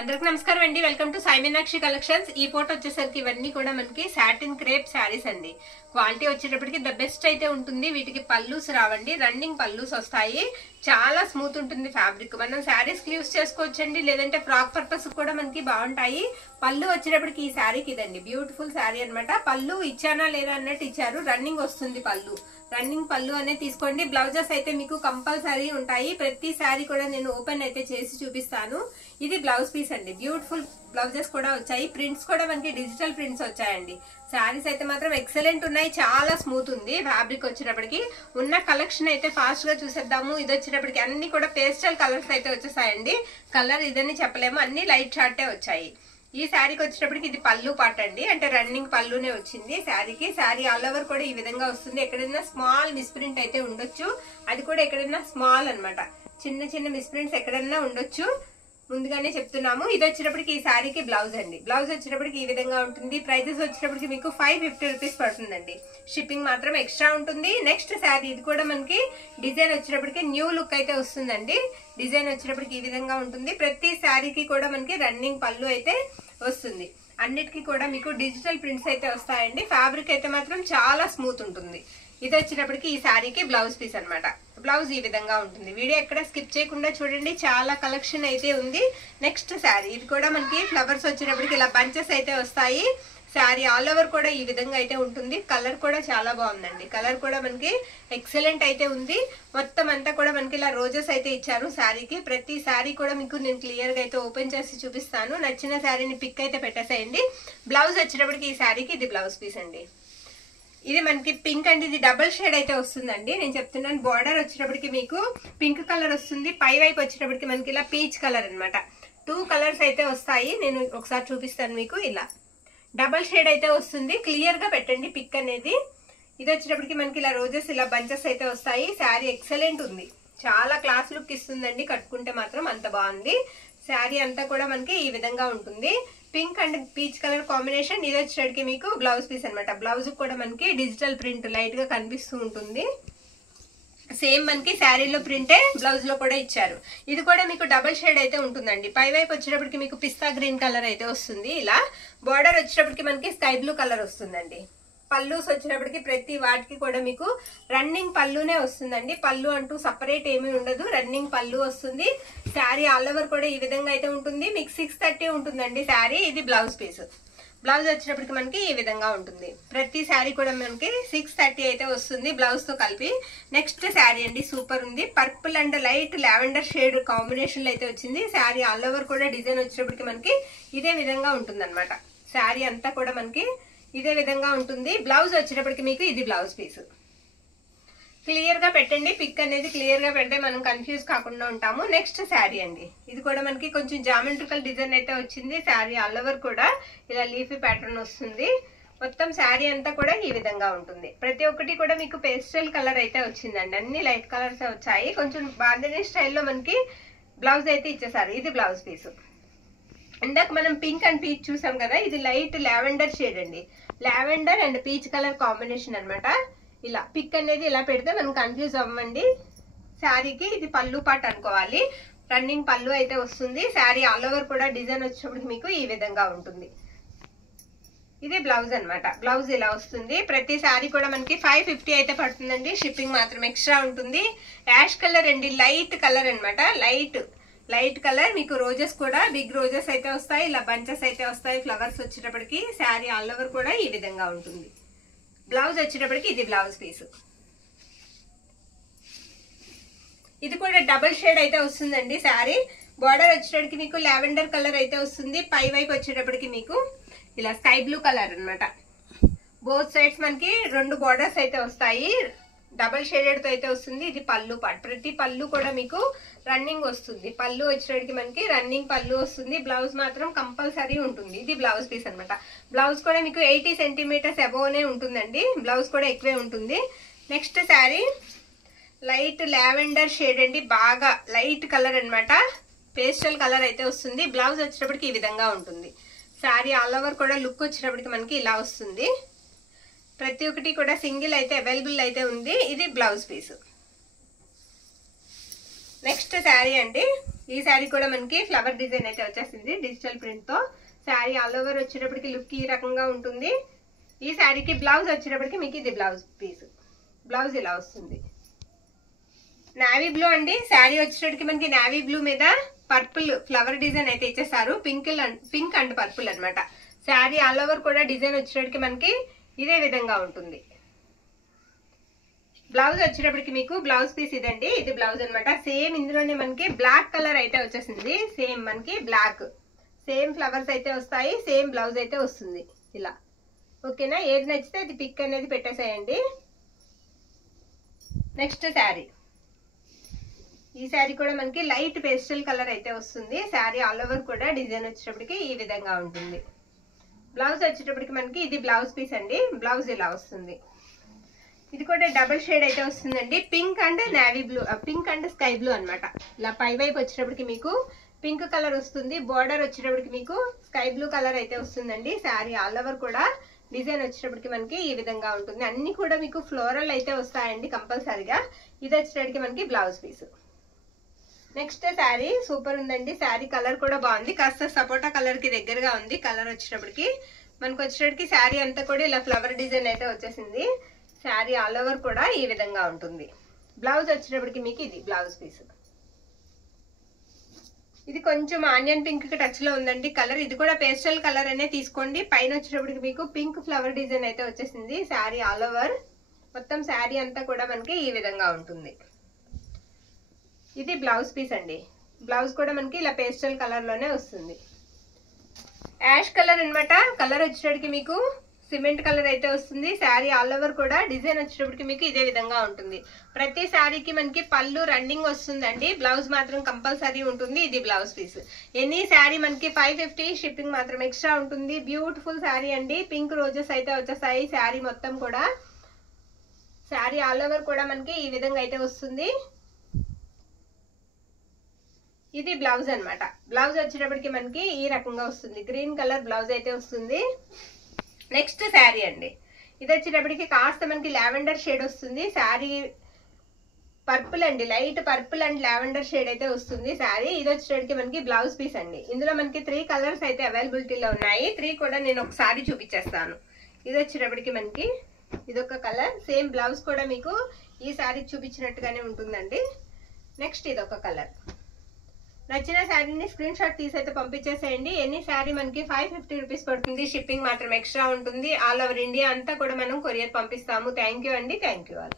అందరికి నమస్కారం అండి. Welcome to Sai Meenakshi collections. ఈ ఫోటో వచ్చేసరికి ఇవన్నీ కూడా మనకి సాటిన్ క్రేప్ శారీస్ అండి. క్వాలిటీ వచ్చేటప్పటికి ద బెస్ట్ అయితే ఉంటుంది. వీటికి పల్లూస్ రావండి, రన్నింగ్ పల్లూస్ వస్తాయి. చాలా స్మూత్ ఉంటుంది ఫ్యాబ్రిక్. మనం శారీస్ కి యూస్ చేసుకోవచ్చండి, లేదంటే ఫ్రాక్ పర్పస్ కూడా మనకి బాగుంటాయి. పళ్ళు వచ్చేటప్పటికి ఈ శారీకి ఇదండి బ్యూటిఫుల్ శారీ అనమాట. పళ్ళు ఇచ్చానా లేదా అన్నట్టు ఇచ్చారు. రన్నింగ్ వస్తుంది పళ్ళు. రన్నింగ్ పళ్ళు అనేది తీసుకోండి. బ్లౌజెస్ అయితే మీకు కంపల్సరీ ఉంటాయి. ప్రతి శారీ కూడా నేను ఓపెన్ అయితే చేసి చూపిస్తాను. ఇది బ్లౌజ్ పీస్ అండి. బ్యూటిఫుల్ బ్లౌజెస్ కూడా వచ్చాయి. ప్రింట్స్ కూడా మనకి డిజిటల్ ప్రింట్స్ వచ్చాయండి. శారీస్ అయితే మాత్రం ఎక్సలెంట్ ఉన్నాయి. చాలా స్మూత్ ఉంది ఫ్యాబ్రిక్. వచ్చేటప్పటికి ఉన్న కలెక్షన్ అయితే ఫాస్ట్ గా చూసేద్దాము. ఇది వచ్చేటప్పటికి అన్ని కూడా పేస్టల్ కలర్స్ అయితే వచ్చేసాయండి. కలర్ ఇదని చెప్పలేము, అన్ని లైట్ షార్టే వచ్చాయి. ఈ శారీకి వచ్చేటప్పటికి ఇది పళ్ళు పాట అండి, అంటే రన్నింగ్ పళ్ళునే వచ్చింది శారీకి. శారీ ఆల్ ఓవర్ కూడా ఈ విధంగా వస్తుంది. ఎక్కడైనా స్మాల్ మిస్ప్రింట్ అయితే ఉండొచ్చు, అది కూడా ఎక్కడైనా స్మాల్ అన్నమాట. చిన్న చిన్న మిస్ప్రింట్స్ ఎక్కడైనా ఉండొచ్చు, ముందుగానే చెప్తున్నాము. ఇది వచ్చేటప్పటికి ఈ శారీకి బ్లౌజ్ అండి. బ్లౌజ్ వచ్చేటప్పటికి ఈ విధంగా ఉంటుంది. ప్రైజెస్ వచ్చేటప్పటికి మీకు 550 రూపీస్ పడుతుందండి. షిప్పింగ్ మాత్రం ఎక్స్ట్రా ఉంటుంది. నెక్స్ట్ శారీ ఇది కూడా మనకి డిజైన్ వచ్చేటప్పటికి న్యూ లుక్ అయితే వస్తుందండి. డిజైన్ వచ్చేటప్పటికి ఈ విధంగా ఉంటుంది. ప్రతి శారీకి కూడా మనకి రన్నింగ్ పళ్ళు అయితే వస్తుంది. అన్నిటికీ కూడా మీకు డిజిటల్ ప్రింట్స్ అయితే వస్తాయండి. ఫ్యాబ్రిక్ అయితే మాత్రం చాలా స్మూత్ ఉంటుంది. ఇది వచ్చేటప్పటికి ఈ శారీకి బ్లౌజ్ పీస్ అనమాట. బ్లౌజ్ ఈ విధంగా ఉంటుంది. వీడియో ఎక్కడ స్కిప్ చేయకుండా చూడండి, చాలా కలెక్షన్ అయితే ఉంది. నెక్స్ట్ శారీ ఇది కూడా మనకి ఫ్లవర్స్ వచ్చేటప్పటికి ఇలా బంచెస్ అయితే వస్తాయి. శారీ ఆల్ ఓవర్ కూడా ఈ విధంగా అయితే ఉంటుంది. కలర్ కూడా చాలా బాగుందండి. కలర్ కూడా మనకి ఎక్సలెంట్ అయితే ఉంది. మొత్తం అంతా కూడా మనకి ఇలా రోజెస్ అయితే ఇచ్చారు శారీకి. ప్రతి శారీ కూడా మీకు నేను క్లియర్ గా అయితే ఓపెన్ చేసి చూపిస్తాను. నచ్చిన శారీని పిక్ అయితే పెట్టేసేయండి. బ్లౌజ్ వచ్చేటప్పటికి ఈ శారీకి ఇది బ్లౌజ్ పీస్ అండి. ఇది మనకి పింక్ అండి. ఇది డబుల్ షేడ్ అయితే వస్తుందండి. నేను చెప్తున్నాను, బార్డర్ వచ్చేటప్పటికి మీకు పింక్ కలర్ వస్తుంది. పై వైపు వచ్చేటప్పటికి మనకి ఇలా పీచ్ కలర్ అనమాట. 2 కలర్స్ అయితే వస్తాయి. నేను ఒకసారి చూపిస్తాను మీకు. ఇలా డబల్ షేడ్ అయితే వస్తుంది. క్లియర్ గా పెట్టండి పిక్ అనేది. ఇది వచ్చేటప్పటికి మనకి ఇలా రోజెస్ ఇలా బంచెస్ అయితే వస్తాయి. శారీ ఎక్సలెంట్ ఉంది. చాలా క్లాస్ లుక్ ఇస్తుందండి. కట్టుకుంటే మాత్రం అంత బాగుంది. శారీ అంతా కూడా మనకి ఈ విధంగా ఉంటుంది. Pink and peach colour combination. ఇది వచ్చేటప్పటికి మీకు బ్లౌజ్ పీస్ అనమాట. బ్లౌజ్ కూడా మనకి డిజిటల్ ప్రింట్ లైట్ గా కనిపిస్తూ ఉంటుంది. సేమ్ మనకి శారీలో ప్రింటే బ్లౌజ్ లో కూడా ఇచ్చారు. ఇది కూడా మీకు డబల్ షేడ్ అయితే ఉంటుందండి. పై వైపు వచ్చేటప్పటికి మీకు పిస్తా గ్రీన్ కలర్ అయితే వస్తుంది. ఇలా బార్డర్ వచ్చేటప్పటికి మనకి స్కై బ్లూ కలర్ వస్తుందండి. పళ్ళుస్ వచ్చేటప్పటికి ప్రతి వాటికి కూడా మీకు రన్నింగ్ పళ్ళునే వస్తుందండి. పళ్ళు అంటూ సపరేట్ ఏమీ ఉండదు, రన్నింగ్ పళ్ళు వస్తుంది. శారీ ఆల్ ఓవర్ కూడా ఈ విధంగా అయితే ఉంటుంది. మీకు 630 ఉంటుందండి శారీ. ఇది బ్లౌజ్ పీస్. బ్లౌజ్ వచ్చేటప్పటికి మనకి ఈ విధంగా ఉంటుంది. ప్రతి శారీ కూడా మనకి 630 అయితే వస్తుంది బ్లౌజ్ తో కలిపి. నెక్స్ట్ శారీ అండి, సూపర్ ఉంది. Purple and light lavender shade combination లో అయితే వచ్చింది. శారీ ఆల్ ఓవర్ కూడా డిజైన్ వచ్చేటప్పటికి మనకి ఇదే విధంగా ఉంటుంది అనమాట. శారీ అంతా కూడా మనకి ఇదే విధంగా ఉంటుంది. బ్లౌజ్ వచ్చేటప్పటికి మీకు ఇది బ్లౌజ్ పీస్. క్లియర్ గా పెట్టండి పిక్ అనేది. క్లియర్ గా పెడితే మనం కన్ఫ్యూజ్ కాకుండా ఉంటాము. నెక్స్ట్ శారీ అండి. ఇది కూడా మనకి కొంచెం జామెట్రికల్ డిజైన్ అయితే వచ్చింది. శారీ ఆల్ ఓవర్ కూడా ఇలా లీఫీ ప్యాటర్న్ వస్తుంది. మొత్తం శారీ అంతా కూడా ఈ విధంగా ఉంటుంది. ప్రతి ఒక్కటి కూడా మీకు పేస్టల్ కలర్ అయితే వచ్చిందండి. అన్ని లైట్ కలర్స్ వచ్చాయి. కొంచెం బాంధనీ స్టైల్లో మనకి బ్లౌజ్ అయితే ఇచ్చేసారు. ఇది బ్లౌజ్ పీస్. ఇందాక మనం పింక్ అండ్ పీచ్ చూసాం కదా, ఇది లైట్ లావెండర్ షేడ్ అండి. Lavender and peach colour combination అనమాట. ఇలా పిక్ అనేది ఇలా పెడితే మనం కన్ఫ్యూజ్ అవ్వండి. శారీకి ఇది పళ్ళు పాట అనుకోవాలి. రన్నింగ్ పళ్ళు అయితే వస్తుంది. శారీ ఆల్ ఓవర్ కూడా డిజైన్ వచ్చేటప్పటికి మీకు ఈ విధంగా ఉంటుంది. ఇది బ్లౌజ్ అనమాట. బ్లౌజ్ ఇలా వస్తుంది. ప్రతి శారీ కూడా మనకి 550 అయితే పడుతుందండి. షిప్పింగ్ మాత్రం ఎక్స్ట్రా ఉంటుంది. యాష్ కలర్ అండి, లైట్ కలర్ అనమాట. Light colour. మీకు రోజెస్ కూడా బిగ్ రోజెస్ అయితే వస్తాయి. ఇలా బంచెస్ అయితే వస్తాయి. ఫ్లవర్స్ వచ్చేటప్పటికి శారీ ఆల్ ఓవర్ కూడా ఈ విధంగా ఉంటుంది. బ్లౌజ్ వచ్చేటప్పటికి ఇది బ్లౌజ్ పీస్. ఇది కూడా డబుల్ షేడ్ అయితే వస్తుందండి శారీ. బార్డర్ వచ్చేటప్పటికి మీకు లావెండర్ కలర్ అయితే వస్తుంది. పై వైపు వచ్చేటప్పటికి మీకు ఇలా స్కై బ్లూ కలర్ అనమాట. బోత్ సైడ్స్ మనకి 2 బార్డర్స్ అయితే వస్తాయి. డబల్ షేడెడ్ తో అయితే వస్తుంది. ఇది పళ్ళు పార్ట్. ప్రతి పళ్ళు కూడా మీకు రన్నింగ్ వస్తుంది. పళ్ళు వచ్చేటప్పటికి మనకి రన్నింగ్ పళ్ళు వస్తుంది. బ్లౌజ్ మాత్రం కంపల్సరీ ఉంటుంది. ఇది బ్లౌజ్ పీస్ అనమాట. బ్లౌజ్ కూడా మీకు 80 సెంటీమీటర్స్ అబోవ్నే ఉంటుందండి. బ్లౌజ్ కూడా ఎక్కువే ఉంటుంది. Next sari light lavender shade అండి. బాగా లైట్ కలర్ అనమాట. పేస్టల్ కలర్ అయితే వస్తుంది. బ్లౌజ్ వచ్చేటప్పటికి ఈ విధంగా ఉంటుంది. శారీ ఆల్ ఓవర్ కూడా లుక్ వచ్చేటప్పటికి మనకి ఇలా వస్తుంది. ప్రతి ఒక్కటి కూడా సింగిల్ అయితే అవైలబుల్ అయితే ఉంది. ఇది బ్లౌజ్ పీస్. నెక్స్ట్ శారీ అండి. ఈ శారీ కూడా మనకి ఫ్లవర్ డిజైన్ అయితే వచ్చేసింది డిజిటల్ ప్రింట్ తో. శారీ ఆల్ ఓవర్ వచ్చేటప్పటికి లుక్ ఈ రకంగా ఉంటుంది. ఈ శారీకి బ్లౌజ్ వచ్చేటప్పటికి మీకు ఇది బ్లౌజ్ పీస్. బ్లౌజ్ ఇలా వస్తుంది. నావీ బ్లూ అండి. శారీ వచ్చేటప్పటికి మనకి నావీ బ్లూ మీద పర్పుల్ ఫ్లవర్ డిజైన్ అయితే ఇచ్చేసారు. పింక్ అండ్ పర్పుల్ అన్నమాట. శారీ ఆల్ ఓవర్ కూడా డిజైన్ వచ్చేటప్పటికి మనకి ఇదే విధంగా ఉంటుంది. బ్లౌజ్ వచ్చేటప్పటికి మీకు బ్లౌజ్ పీస్ ఇదండి. ఇది బ్లౌజ్ అనమాట. సేమ్ ఇందులోనే మనకి బ్లాక్ కలర్ అయితే వచ్చేసింది. సేమ్ మనకి బ్లాక్ సేమ్ ఫ్లవర్స్ అయితే వస్తాయి. సేమ్ బ్లౌజ్ అయితే వస్తుంది ఇలా. ఓకేనా? ఏది నచ్చితే అది పిక్ అనేది పెట్టేసేయండి. నెక్స్ట్ శారీ. ఈ శారీ కూడా మనకి లైట్ పేస్టల్ కలర్ అయితే వస్తుంది. శారీ ఆల్ ఓవర్ కూడా డిజైన్ వచ్చేటప్పటికి ఈ విధంగా ఉంటుంది. బ్లౌజ్ వచ్చేటప్పటికి మనకి ఇది బ్లౌజ్ పీస్ అండి. బ్లౌజ్ ఇలా వస్తుంది. ఇది కూడా డబుల్ షేడ్ అయితే వస్తుందండి. Pink and navy blue, pink and sky blue అనమాట. ఇలా పై వైపు వచ్చేటప్పటికి మీకు పింక్ కలర్ వస్తుంది. బోర్డర్ వచ్చేటప్పటికి మీకు స్కై బ్లూ కలర్ అయితే వస్తుందండి. శారీ ఆల్ ఓవర్ కూడా డిజైన్ వచ్చేటప్పటికి మనకి ఈ విధంగా ఉంటుంది. అన్ని కూడా మీకు ఫ్లోరల్ అయితే వస్తాయండి కంపల్సరీగా. ఇది వచ్చేటప్పటికి మనకి blouse piece. Next sari super ఉందండి. శారీ కలర్ కూడా బాగుంది. కాస్త సపోటా కలర్ కి దగ్గరగా ఉంది. కలర్ వచ్చేటప్పటికి మనకు వచ్చేటప్పటికి శారీ అంతా కూడా ఇలా ఫ్లవర్ డిజైన్ అయితే వచ్చేసింది. శారీ ఆల్ ఓవర్ కూడా ఈ విధంగా ఉంటుంది. బ్లౌజ్ వచ్చేటప్పటికి మీకు ఇది బ్లౌజ్ పీస్. ఇది కొంచెం ఆనియన్ పింక్ కి టచ్ లో ఉందండి కలర్. ఇది కూడా పేస్టల్ కలర్ అనే తీసుకోండి. పైన వచ్చేటప్పటికి మీకు పింక్ ఫ్లవర్ డిజైన్ అయితే వచ్చేసింది. శారీ ఆల్ ఓవర్ మొత్తం శారీ అంతా కూడా మనకి ఈ విధంగా ఉంటుంది. ఇది బ్లౌజ్ పీస్ అండి. బ్లౌజ్ కూడా మనకి ఇలా పేస్టల్ కలర్ లోనే వస్తుంది. యాష్ కలర్ అన్నమాట. కలర్ వచ్చేటప్పటికి మీకు సిమెంట్ కలర్ అయితే వస్తుంది. శారీ ఆల్ ఓవర్ కూడా డిజైన్ వచ్చేటప్పటికి మీకు ఇదే విధంగా ఉంటుంది. ప్రతి శారీకి మనకి పళ్ళు రన్నింగ్ వస్తుందండి. బ్లౌజ్ మాత్రం కంపల్సరీ ఉంటుంది. ఇది బ్లౌజ్ పీస్. ఎనీ శారీ మనకి 550 షిప్పింగ్ మాత్రం ఎక్స్ట్రా ఉంటుంది. బ్యూటిఫుల్ శారీ అండి. పింక్ రోజెస్ అయితే వచ్చేసాయి శారీ మొత్తం కూడా. శారీ ఆల్ ఓవర్ కూడా మనకి ఈ విధంగా అయితే వస్తుంది. ఇది బ్లౌజ్ అన్నమాట. బ్లౌజ్ వచ్చేటప్పటికి మనకి ఈ రకంగా వస్తుంది. గ్రీన్ కలర్ బ్లౌజ్ అయితే వస్తుంది. నెక్స్ట్ శారీ అండి. ఇది వచ్చేటప్పటికి కాస్త మనకి లావెండర్ షేడ్ వస్తుంది. శారీ పర్పుల్ అండి. Light purple and lavender shade అయితే వస్తుంది శారీ. ఇది వచ్చేటప్పటికి మనకి బ్లౌజ్ పీస్ అండి. ఇందులో మనకి 3 కలర్స్ అయితే అవైలబిలిటీలో ఉన్నాయి. 3 కూడా నేను ఒకసారి చూపించేస్తాను. ఇది వచ్చేటప్పటికి మనకి ఇదొక కలర్. సేమ్ బ్లౌజ్ కూడా మీకు ఈ శారీ చూపించినట్టుగానే ఉంటుందండి. నెక్స్ట్ ఇదొక కలర్. నచ్చిన శారీని స్క్రీన్ షాట్ తీసి అయితే పంపించేసేయండి. ఎనీ శారీ మనకి 550 రూపీస్ పడుతుంది. షిప్పింగ్ మాత్రం ఎక్స్ట్రా ఉంటుంది. ఆల్ ఓవర్ ఇండియా అంతా కూడా మనం కొరియర్ పంపిస్తాము. థ్యాంక్ యూ అండి. Thank you all.